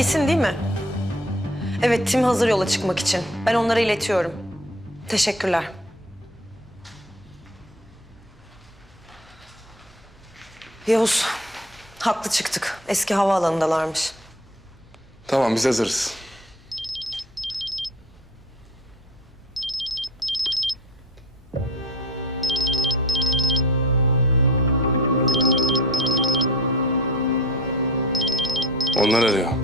Kesin değil mi? Evet tim hazır yola çıkmak için. Ben onlara iletiyorum. Teşekkürler. Yavuz, haklı çıktık. Eski havaalanındalarmış. Tamam biz hazırız. Onlar arıyor.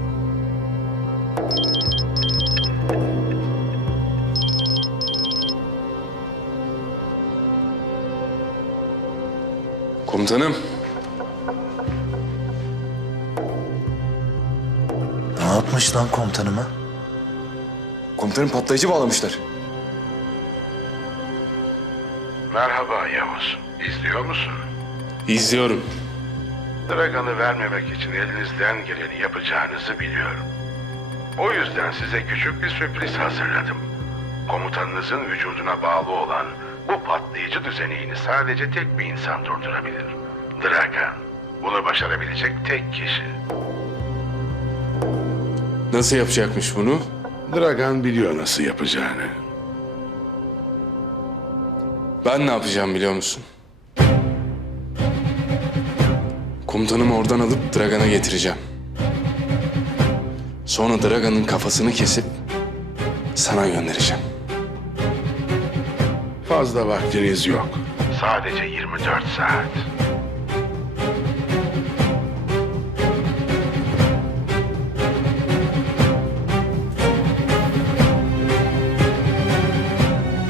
Komutanım. Ne yapmış lan komutanıma? Komutanım patlayıcı bağlamışlar. Merhaba Yavuz. İzliyor musun? İzliyorum. Dragan'ı vermemek için elinizden geleni yapacağınızı biliyorum. O yüzden size küçük bir sürpriz hazırladım. Komutanınızın vücuduna bağlı olan bu patlayıcı düzeneğini sadece tek bir insan durdurabilir. Dragan. Bunu başarabilecek tek kişi. Nasıl yapacakmış bunu? Dragan biliyor nasıl yapacağını. Ben ne yapacağım biliyor musun? Komutanımı oradan alıp Dragan'a getireceğim. Sonra Dragan'ın kafasını kesip sana göndereceğim. Fazla vaktiniz yok. Sadece 24 saat.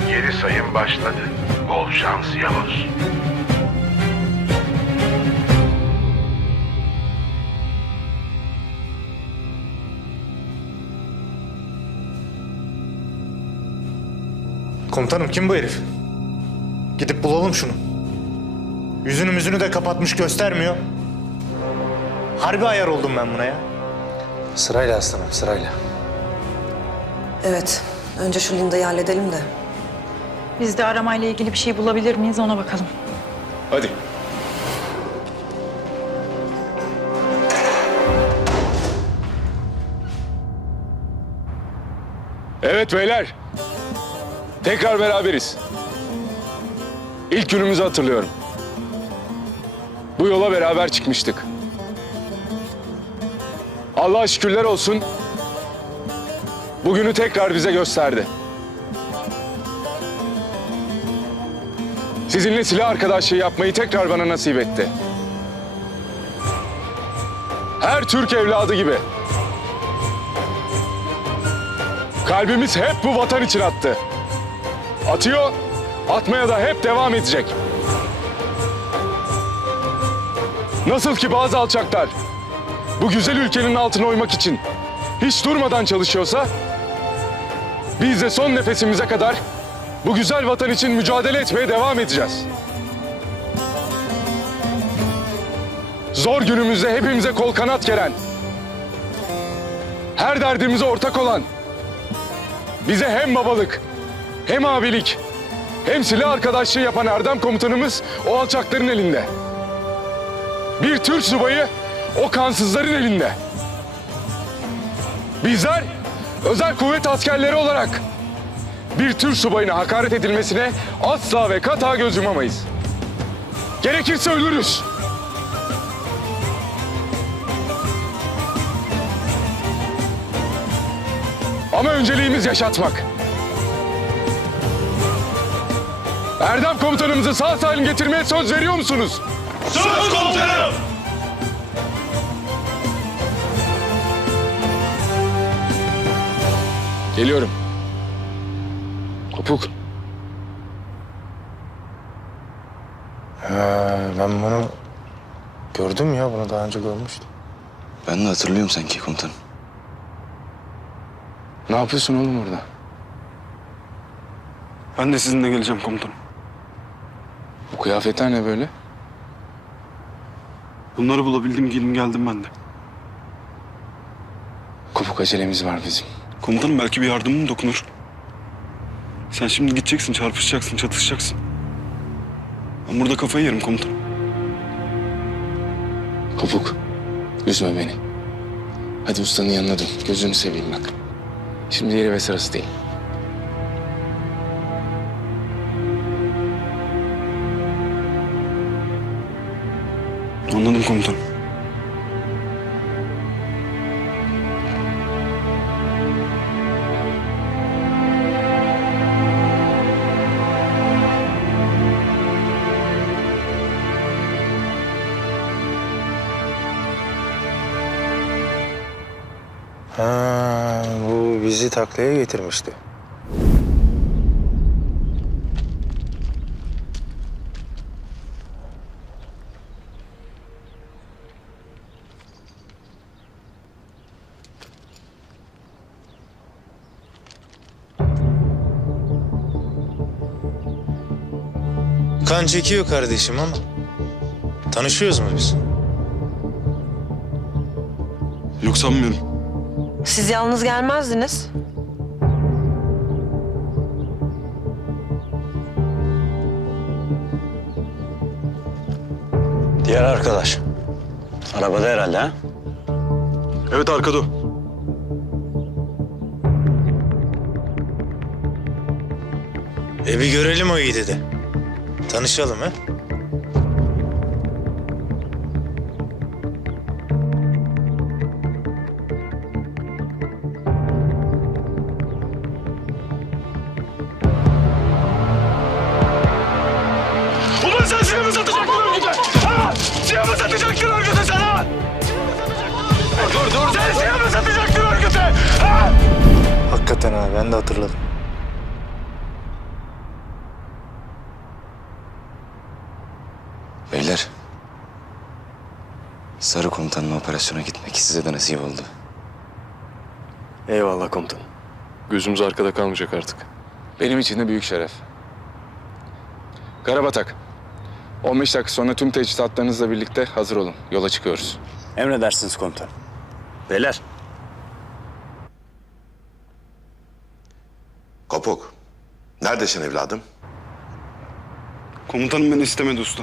Geri sayım başladı. Bol şans Yavuz. Komutanım kim bu herif? Gidip bulalım şunu. Yüzünü müzünü de kapatmış göstermiyor. Harbi ayar oldum ben buna ya. Sırayla aslanım sırayla. Evet, önce şu Linda'yı halledelim de. Biz de aramayla ilgili bir şey bulabilir miyiz ona bakalım. Hadi. Evet beyler. Tekrar beraberiz. İlk günümüzü hatırlıyorum. Bu yola beraber çıkmıştık. Allah'a şükürler olsun. Bugünü tekrar bize gösterdi. Sizinle silah arkadaşlığı yapmayı tekrar bana nasip etti. Her Türk evladı gibi. Kalbimiz hep bu vatan için attı. Atıyor, atmaya da hep devam edecek. Nasıl ki bazı alçaklar bu güzel ülkenin altına oymak için hiç durmadan çalışıyorsa biz de son nefesimize kadar bu güzel vatan için mücadele etmeye devam edeceğiz. Zor günümüzde hepimize kol kanat geren, her derdimize ortak olan, bize hem babalık, hem abilik, hem silah arkadaşlığı yapan Erdem komutanımız o alçakların elinde. Bir Türk subayı o kansızların elinde. Bizler özel kuvvet askerleri olarak bir Türk subayına hakaret edilmesine asla ve kata göz yumamayız. Gerekirse ölürüz. Ama önceliğimiz yaşatmak. Erdem komutanımızı sağ salim getirmeye söz veriyor musunuz? Söz komutanım! Geliyorum. Kopuk. Ha, ben bunu gördüm ya bunu daha önce görmüştüm. Ben de hatırlıyorum sanki komutanım. Ne yapıyorsun oğlum orada? Ben de sizinle geleceğim komutanım. Kıyafetler ne böyle? Bunları bulabildim giydim geldim ben de. Kopuk acelemiz var bizim. Komutanım belki bir yardımım dokunur. Sen şimdi gideceksin, çarpışacaksın, çatışacaksın. Ben burada kafayı yerim komutanım. Kopuk. Üzme beni. Hadi ustanın yanına dön. Gözünü seveyim bak. Şimdi yeri ve sırası değil. Komutanım. Ha, bu bizi taklaya getirmişti. Kan çekiyor kardeşim ama. Tanışıyoruz mu biz? Yok sanmıyorum. Siz yalnız gelmezdiniz. Diğer arkadaş. Arabada herhalde ha? Evet arkada o. E bir görelim o yiğidi de. Tanışalım ha. Ulan sen silahımı satacaktın! Ha? Silahımı satacaktın örgüte sen ha! Dur dur! Sen silahımı satacaktın örgüte! Ha? Hakikaten ha ben de hatırladım. Beyler. Sarı komutanın operasyona gitmek size de nasip oldu. Eyvallah komutanım. Gözümüz arkada kalmayacak artık. Benim için de büyük şeref. Karabatak. 15 dakika sonra tüm teçhizatlarınızla birlikte hazır olun. Yola çıkıyoruz. Emredersiniz komutanım. Beyler. Kopuk. Neredesin evladım? Komutanım beni istemedi usta.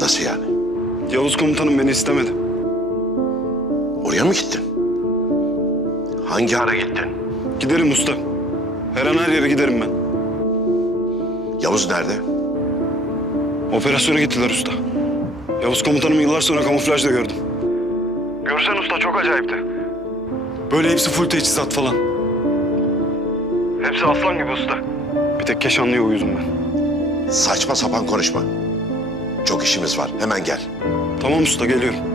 Nasıl yani? Yavuz komutanım beni istemedi. Oraya mı gittin? Hangi ara gittin? Giderim usta. Her an her yere giderim ben. Yavuz nerede? Operasyona gittiler usta. Yavuz komutanımı yıllar sonra kamuflajda gördüm. Görsen usta çok acayipti. Böyle hepsi full teçhizat falan. Hepsi aslan gibi usta. Bir tek Keşanlı'ya uyuzum ben. Saçma sapan konuşma. Çok işimiz var. Hemen gel. Tamam usta geliyorum.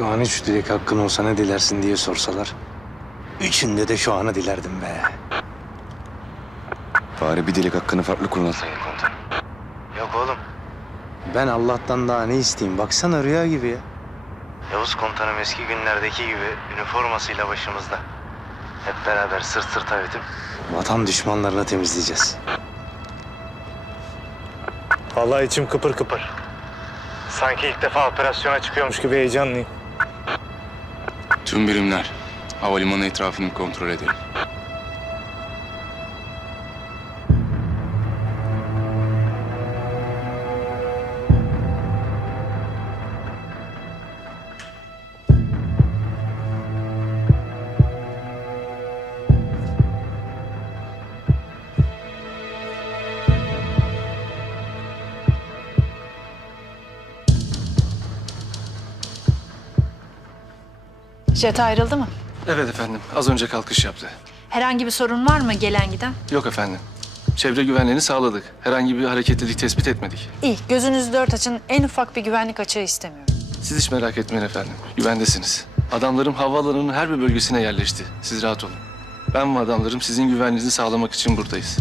Şu an üç dilek hakkın olsa ne dilersin diye sorsalar. Üçünde de şu anı dilerdim be. Bari bir dilek hakkını farklı kullansaydın komutanım. Yok oğlum. Ben Allah'tan daha ne isteyeyim? Baksana rüya gibi ya. Yavuz komutanım eski günlerdeki gibi üniformasıyla başımızda. Hep beraber sırt sırta ötüp vatan düşmanlarını temizleyeceğiz. Vallahi içim kıpır kıpır. Sanki ilk defa operasyona çıkıyormuş gibi heyecanlıyım. Tüm birimler. Havalimanı etrafını kontrol edelim. Jet ayrıldı mı? Evet efendim. Az önce kalkış yaptı. Herhangi bir sorun var mı gelen giden? Yok efendim. Çevre güvenliğini sağladık. Herhangi bir hareketlilik tespit etmedik. İyi. Gözünüzü dört açın. En ufak bir güvenlik açığı istemiyorum. Siz hiç merak etmeyin efendim. Güvendesiniz. Adamlarım havaalanının her bir bölgesine yerleşti. Siz rahat olun. Ben ve adamlarım sizin güvenliğinizi sağlamak için buradayız.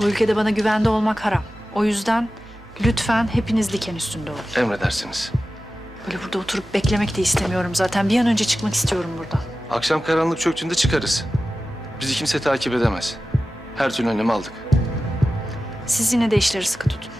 Bu ülkede bana güvende olmak haram. O yüzden lütfen hepiniz diken üstünde olun. Emredersiniz. Böyle burada oturup beklemek de istemiyorum zaten. Bir an önce çıkmak istiyorum buradan. Akşam karanlık çöktüğünde çıkarız. Bizi kimse takip edemez. Her türlü önlemi aldık. Siz yine de işleri sıkı tutun.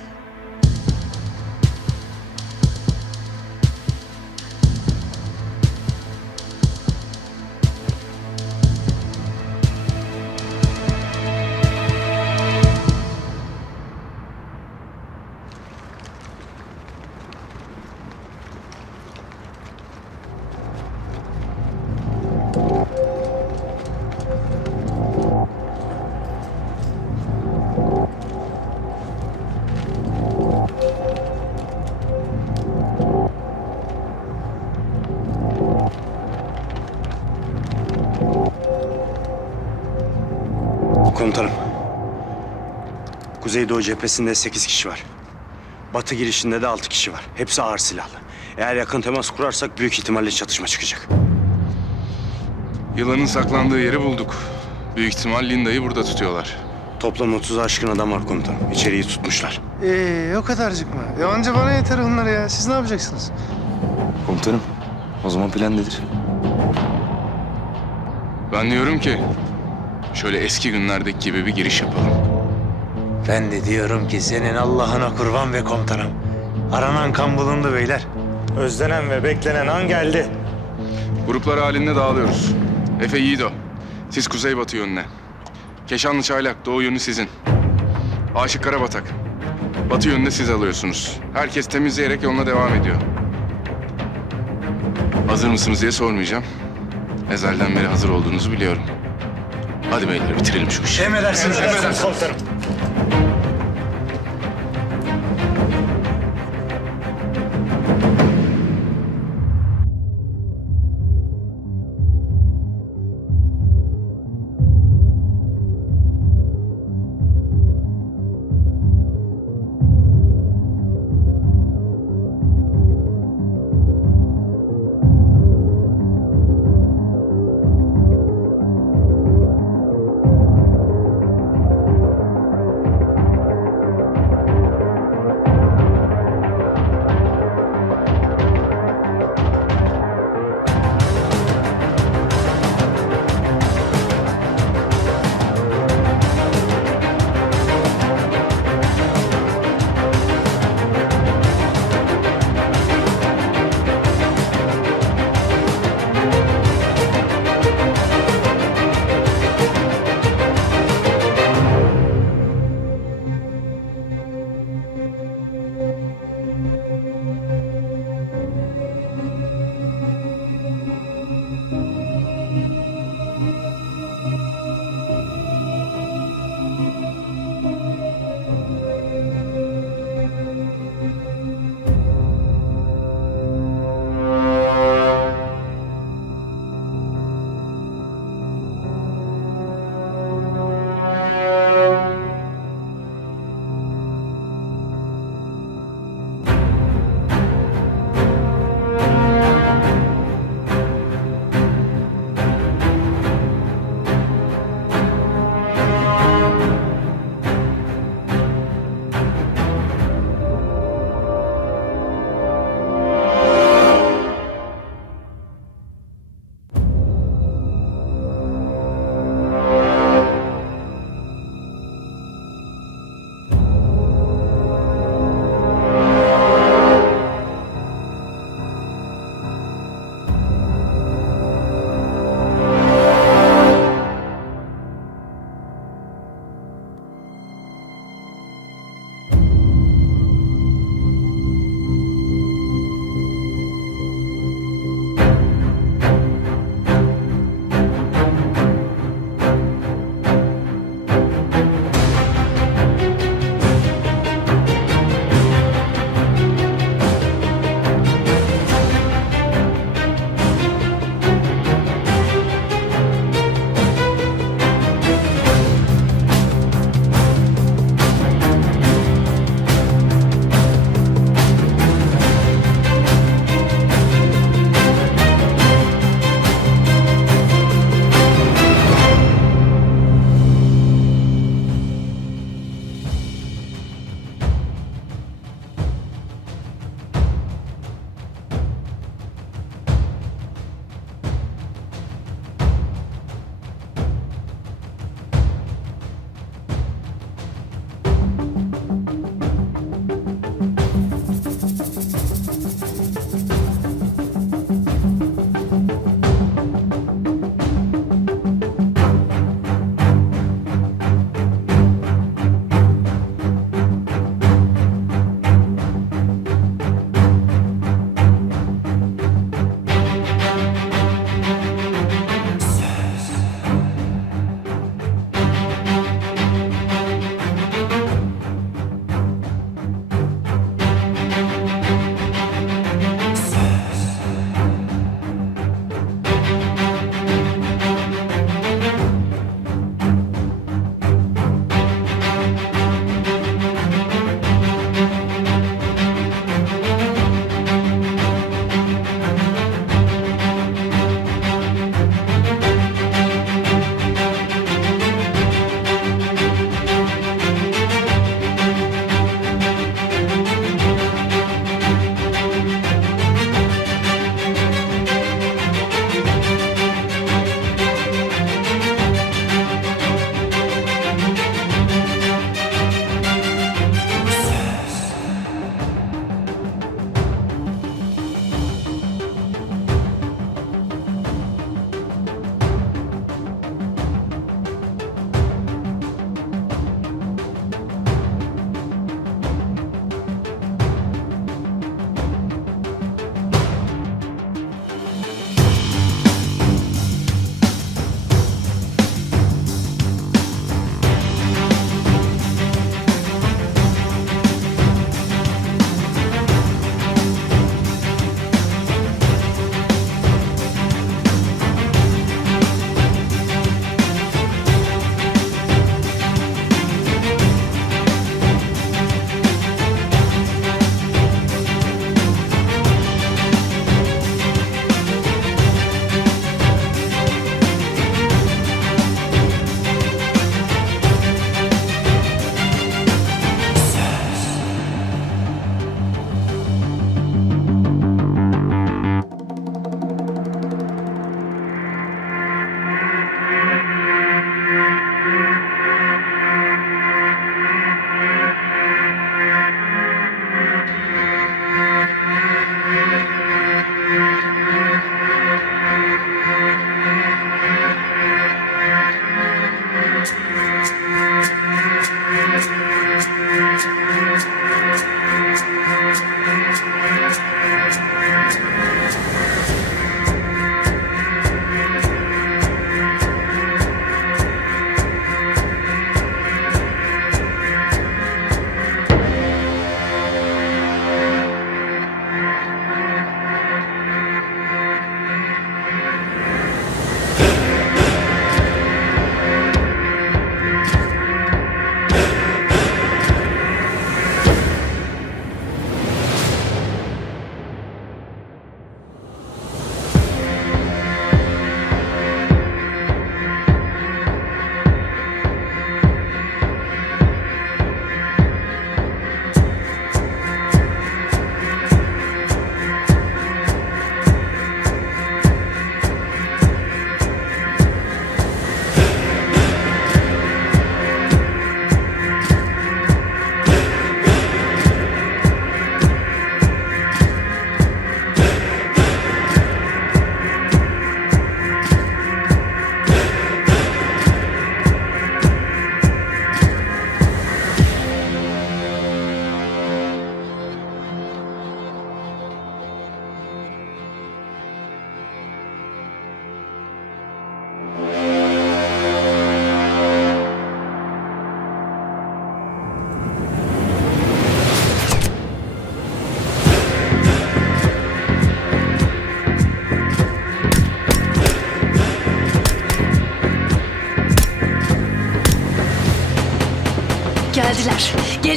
Kuzeydoğu cephesinde 8 kişi var. Batı girişinde de 6 kişi var. Hepsi ağır silahlı. Eğer yakın temas kurarsak büyük ihtimalle çatışma çıkacak. Yılanın saklandığı yeri bulduk. Büyük ihtimal Linda'yı burada tutuyorlar. Toplam 30 aşkın adam var komutanım. İçeriği tutmuşlar. Ee, o kadarcık mı? Ya anca bana yeter onlar ya. Siz ne yapacaksınız? Komutanım, o zaman plan nedir? Ben diyorum ki şöyle eski günlerdeki gibi bir giriş yapalım. Ben de diyorum ki senin Allah'ına kurban be komutanım. Aranan kan bulundu beyler. Özlenen ve beklenen an geldi. Gruplar halinde dağılıyoruz. Efe Yiğido, siz kuzeybatı yönüne. Keşanlı Çaylak, doğu yönü sizin. Aşık Karabatak, batı yönünde siz alıyorsunuz. Herkes temizleyerek yoluna devam ediyor. Hazır mısınız diye sormayacağım. Ezelden beri hazır olduğunuzu biliyorum. Hadi beyler bitirelim şu işi. Emredersiniz, emredersiniz komutanım.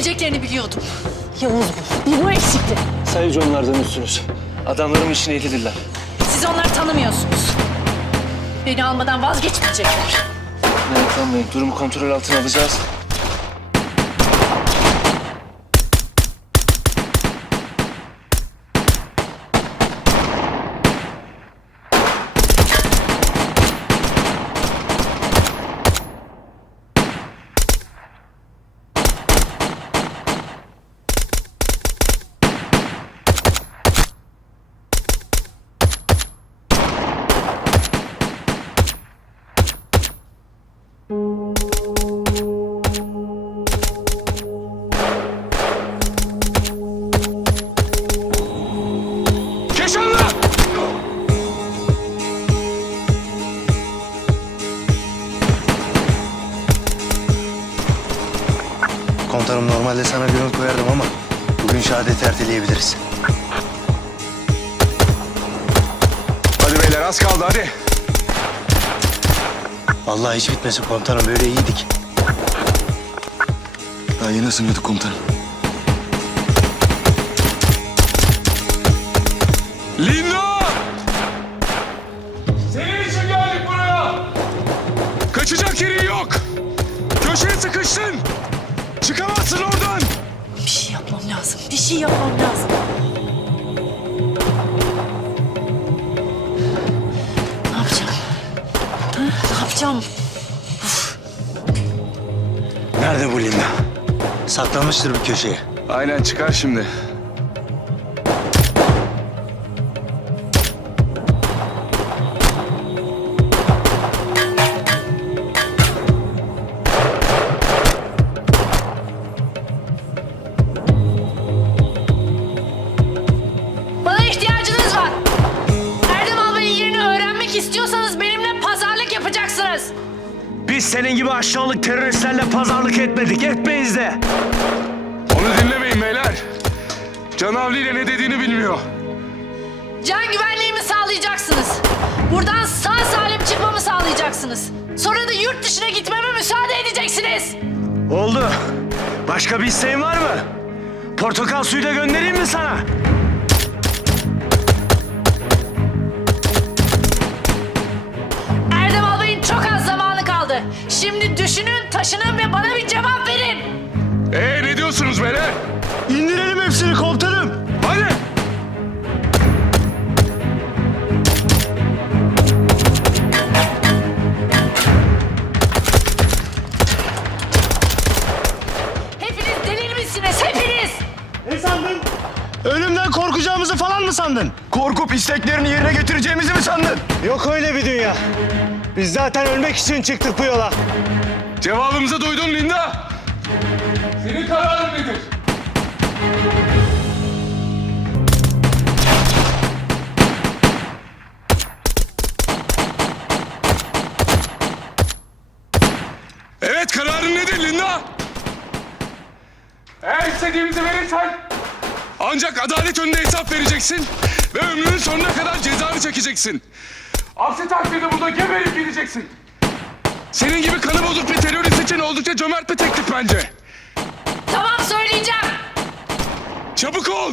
Geleceklerini biliyordum. Yavuz bu. Bir bu eksikti. Sayıcı onlardan üstünüz. Adamlarım işini eğitilirler. Siz onları tanımıyorsunuz. Beni almadan vazgeçmeyecekler. Meraklanmayın. Durumu kontrol altına alacağız. Komutanım normalde sana bir not koyardım ama bugün şehadeti erteleyebiliriz. Hadi beyler az kaldı hadi. Vallahi hiç bitmesin komutanım böyle iyiydik. Daha yeni ısınıyorduk komutanım. Linda! Saklanmıştır bir köşeye. Aynen çıkar şimdi. Bana ihtiyacınız var. Erdem Albay'ın yerini öğrenmek istiyorsanız benimle pazarlık yapacaksınız. Biz senin gibi aşağılık teröristlerle pazarlık etmedik. Etmeyiz de. Canavli ile ne dediğini bilmiyor. Can güvenliğimi sağlayacaksınız. Buradan sağ salim çıkmamı sağlayacaksınız. Sonra da yurt dışına gitmeme müsaade edeceksiniz. Oldu. Başka bir isteğin var mı? Portakal suyu da göndereyim mi sana? Erdem Albay'ın çok az zamanı kaldı. Şimdi düşünün, taşının ve bana bir cevap verin. Ee ne diyorsunuz beyler? İndirelim hepsini komutanım. Hadi. Hepiniz delirmişsiniz, hepiniz. Ne sandın? Ölümden korkacağımızı falan mı sandın? Korkup isteklerini yerine getireceğimizi mi sandın? Yok öyle bir dünya. Biz zaten ölmek için çıktık bu yola. Cevabımızı duydun Linda. Senin kararın nedir? Evet kararın nedir Linda? Eğer istediğimizi verirsen ancak adalet önünde hesap vereceksin ve ömrünün sonuna kadar cezanı çekeceksin. Aksi takdirde burada geberip gideceksin. Senin gibi kanı bozuk bir terörist için oldukça cömert bir teklif bence. Tamam söyleyeceğim. Çabuk ol.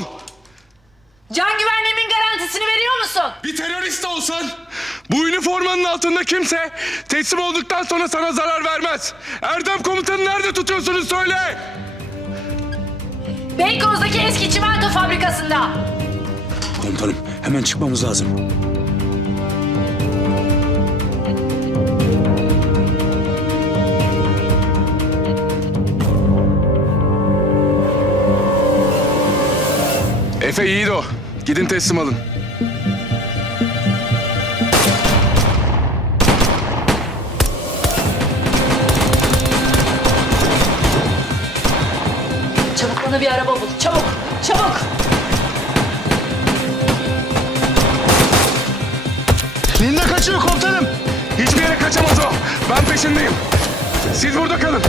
Can güvenliğimin garantisini veriyor musun? Bir terörist de olsan bu üniformanın altında kimse teslim olduktan sonra sana zarar vermez. Erdem komutanı nerede tutuyorsunuz söyle. Beykoz'daki eski çimento fabrikasında. Komutanım hemen çıkmamız lazım. Efe iyi de o. Gidin teslim alın. Ben peşindeyim. Siz burada kalın.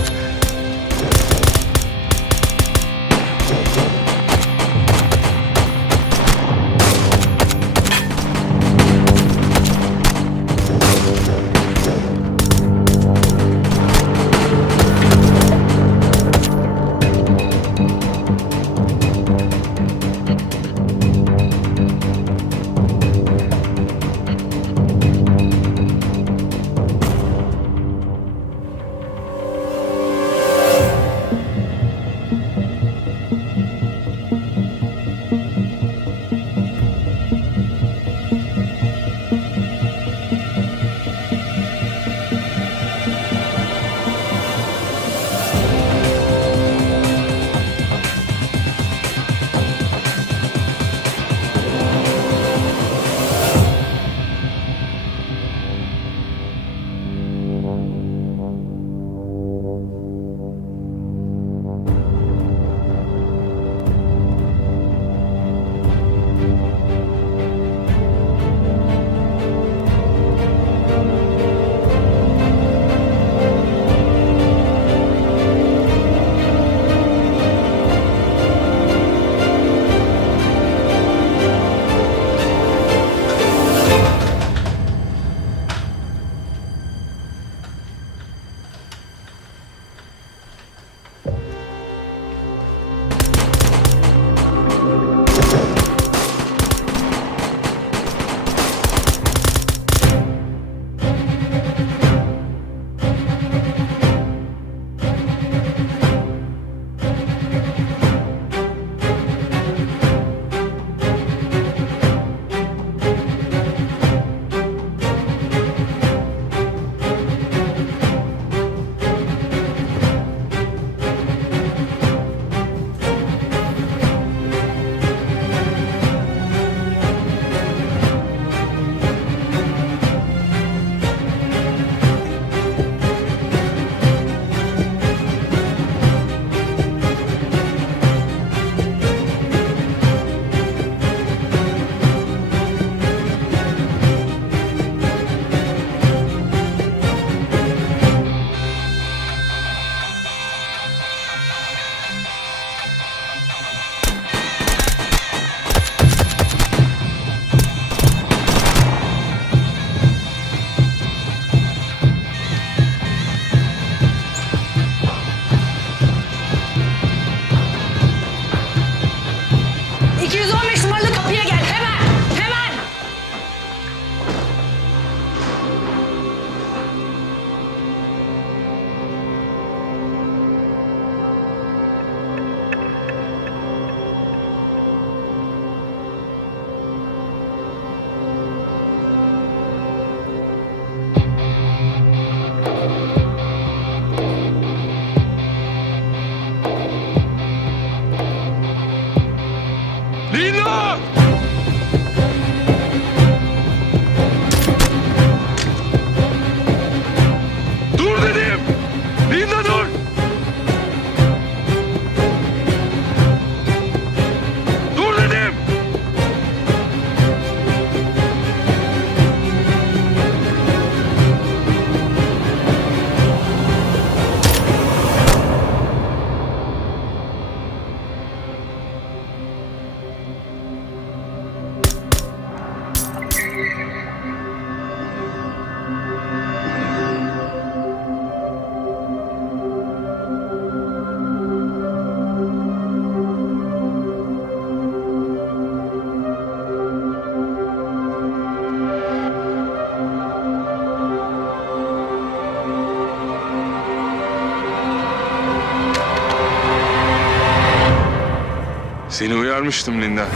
Seni uyarmıştım Linda.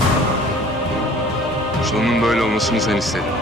Sonunun böyle olmasını sen istedin.